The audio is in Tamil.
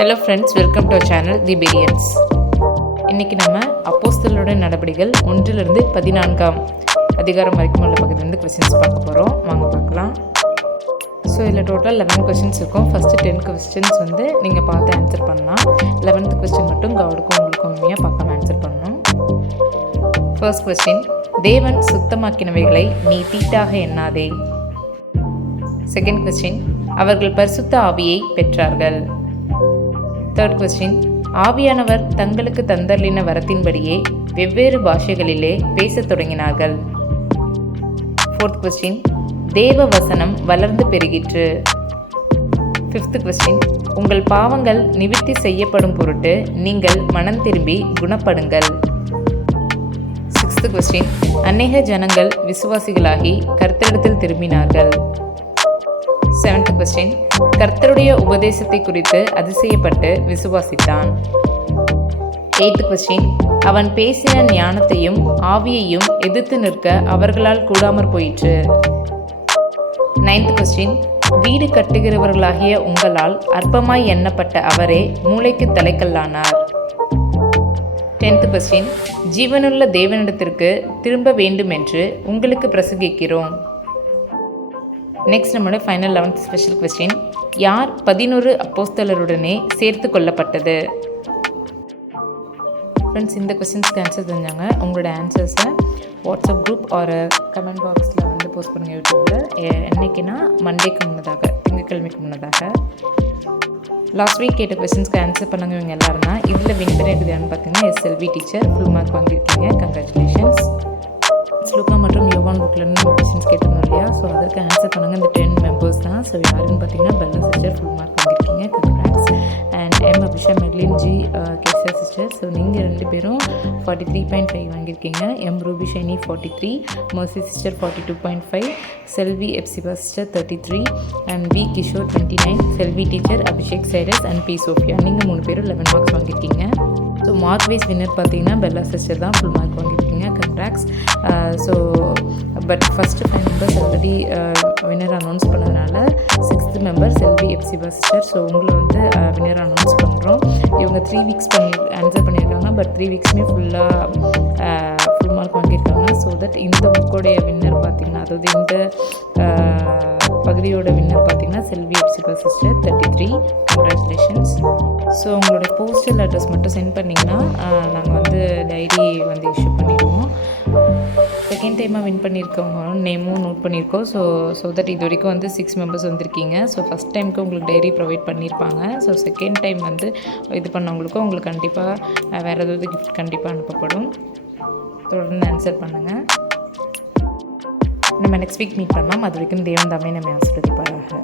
Hello friends, welcome to our channel the Bereans. இன்றைக்கி நம்ம அப்போஸ்தலருடைய நடபடிகள் 1 to 14 அதிகாரம் வரைக்கும் உள்ள பகுதியிலேருந்து கொஸ்டின்ஸ் பார்க்க போகிறோம். வாங்க பார்க்கலாம். ஸோ இதில் டோட்டல் 11 கொஸ்டின்ஸ் இருக்கும். ஃபஸ்ட்டு 10 கொஸ்டின்ஸ் நீங்கள் பார்த்து ஆன்சர் பண்ணலாம். 11th கொஸ்டின் மட்டும் கவுடுக்கும் உங்களுக்கும் உண்மையாக பார்க்காம ஆன்சர் பண்ணணும். ஃபர்ஸ்ட் கொஸ்டின், தேவன் சுத்தமாக்கினவைகளை நீ தீட்டாக எண்ணாதே. செகண்ட் கொஸ்டின், அவர்கள் பரிசுத்த ஆவியை பெற்றார்கள். தேர்ட் கொஸ்டின், ஆவியானவர் தங்களுக்கு தந்தர்லின வரத்தின்படியே வெவ்வேறு பாஷைகளிலே பேசத் தொடங்கினார்கள். ஃபோர்த் கொஸ்டின், தேவ வசனம் வளர்ந்து பெருகிற்று. ஃபிஃப்த் கொஸ்டின், உங்கள் பாவங்கள் நிவிர்த்தி செய்யப்படும் பொருட்டு நீங்கள் மனம் திரும்பி குணப்படுங்கள். சிக்ஸ்த் கொஸ்டின், அநேக ஜனங்கள் விசுவாசிகளாகி கர்த்தரிடத்தில் திரும்பினார்கள். செவன்த் கொஸ்டின், கர்த்தருடைய உபதேசத்தை குறித்து அதிசயப்பட்டு விசுவாசித்தான். எய்த் கொஸ்டின், அவன் பேசின ஞானத்தையும் ஆவியையும் எதிர்த்து நிற்க அவர்களால் கூடாமற் போயிற்று. நைன்த் கொஸ்டின், வீடு கட்டுகிறவர்களாகிய உங்களால் அற்பமாய் எண்ணப்பட்ட அவரே மூளைக்கு தலைக்கல்லானார். 10th கொஸ்டின், ஜீவனுள்ள தேவனிடத்திற்கு திரும்ப வேண்டும் என்று உங்களுக்கு பிரசங்கிக்கிறோம். நெக்ஸ்ட் நம்மளோட ஃபைனல் 11th ஸ்பெஷல் கொஸ்டின், யார் 11 அப்போஸ்தலருடனே சேர்த்து கொள்ளப்பட்டது? ஃப்ரெண்ட்ஸ், இந்த கொஸ்டின்ஸ்க்கு ஆன்சர் தெரிஞ்சாங்க உங்களோட ஆன்சர்ஸை வாட்ஸ்அப் குரூப் ஒரு கமெண்ட் பாக்ஸில் போஸ்ட் பண்ணுங்கள் யூடியூப்பில். என்றைக்குன்னா மண்டேக்கு முன்னதாக, திங்கட்கிழமைக்கு முன்னதாக. லாஸ்ட் வீக் கேட்ட கொஸ்டின்ஸ்க்கு ஆன்சர் பண்ணாங்க இவங்க எல்லாரும் தான். இதில் வின் பண்ணியிருக்குது யாருன்னு பார்த்தீங்கன்னா SLV டீச்சர். ஃபுல் மார்க் வாங்கியிருக்கீங்க, கங்க்ராச்சுலேஷன்ஸ். ஸ்லூக்கா மற்றும் யோவான் புக்லேருந்து கொஸ்டின்ஸ் கேட்டிருந்தோம் இல்லையா? ஸோ அதற்கு ஆன்சர் பண்ணாங்க இந்த 10 மெம்பர்ஸ் தான். ஸோ யாருன்னு பார்த்தீங்கன்னா பெல்லா சிஸ்டர் ஃபுல் மார்க் வாங்கியிருக்கீங்க, congrats. And Abisha Merlin G Kesar sister. So நீங்கள் 2 பேரும் 43.5 வாங்கியிருக்கீங்க. Ruby Shiny 43, Mercy sister 42.5, Selvi Hepsiba sister 33 and V Kishore 29, Selvi teacher, Abhishek Cyrus and B Sophia. நீங்கள் 3 பேரும் 11 மார்க்ஸ் வாங்கியிருக்கீங்க. ஸோ மார்க் வைஸ் வின்னர் பார்த்தீங்கன்னா பெல்லா சிஸ்டர் தான் ஃபுல் மார்க் வாங்கியிருக்கீங்க, congrats. So but first 5 members already winner announce பண்ணதுனால 6th மெம்பர் செல்வி எப்சிபா சிஸ்டர். ஸோ உங்களை வின்னர் அனௌன்ஸ் பண்ணுறோம். இவங்க 3 வீக்ஸ் ஆன்சர் பண்ணியிருக்காங்க. பட் 3 வீக்ஸுமே ஃபுல்லாக ஃபுல் மார்க் வாங்கியிருக்காங்க. ஸோ தட் இந்த புக்கோடைய வின்னர் பார்த்திங்கன்னா, அதாவது இந்த பகுதியோட வின்னர் பார்த்திங்கன்னா செல்வி எப்சிபா சிஸ்டர் 33, கங்க்ராச்சுலேஷன்ஸ். ஸோ உங்களோட போஸ்டல் அட்ரஸ் மட்டும் சென்ட் பண்ணிங்கன்னா நாங்கள் டைரி இஷ்யூ பண்ணிடுவோம். செகண்ட் டைமாக வின் பண்ணியிருக்கவங்க நேமும் நோட் பண்ணியிருக்கோம். ஸோ தட் இது வரைக்கும் 6 மெம்பர்ஸ் வந்திருக்கீங்க. ஸோ ஃபஸ்ட் டைமுக்கு உங்களுக்கு டைரி ப்ரொவைட் பண்ணியிருப்பாங்க. ஸோ செகண்ட் டைம் இது பண்ணவங்களுக்கும் உங்களுக்கு கண்டிப்பாக வேறு ஏதாவது கிஃப்ட் கண்டிப்பாக அனுப்பப்படும். தொடர்ந்து ஆன்சர் பண்ணுங்கள். நம்ம நெக்ஸ்ட் வீக் மீட் பண்ணலாம். அது வரைக்கும் தேவன் தாமே நம்ம ஆசீர்வதிப்பாராக.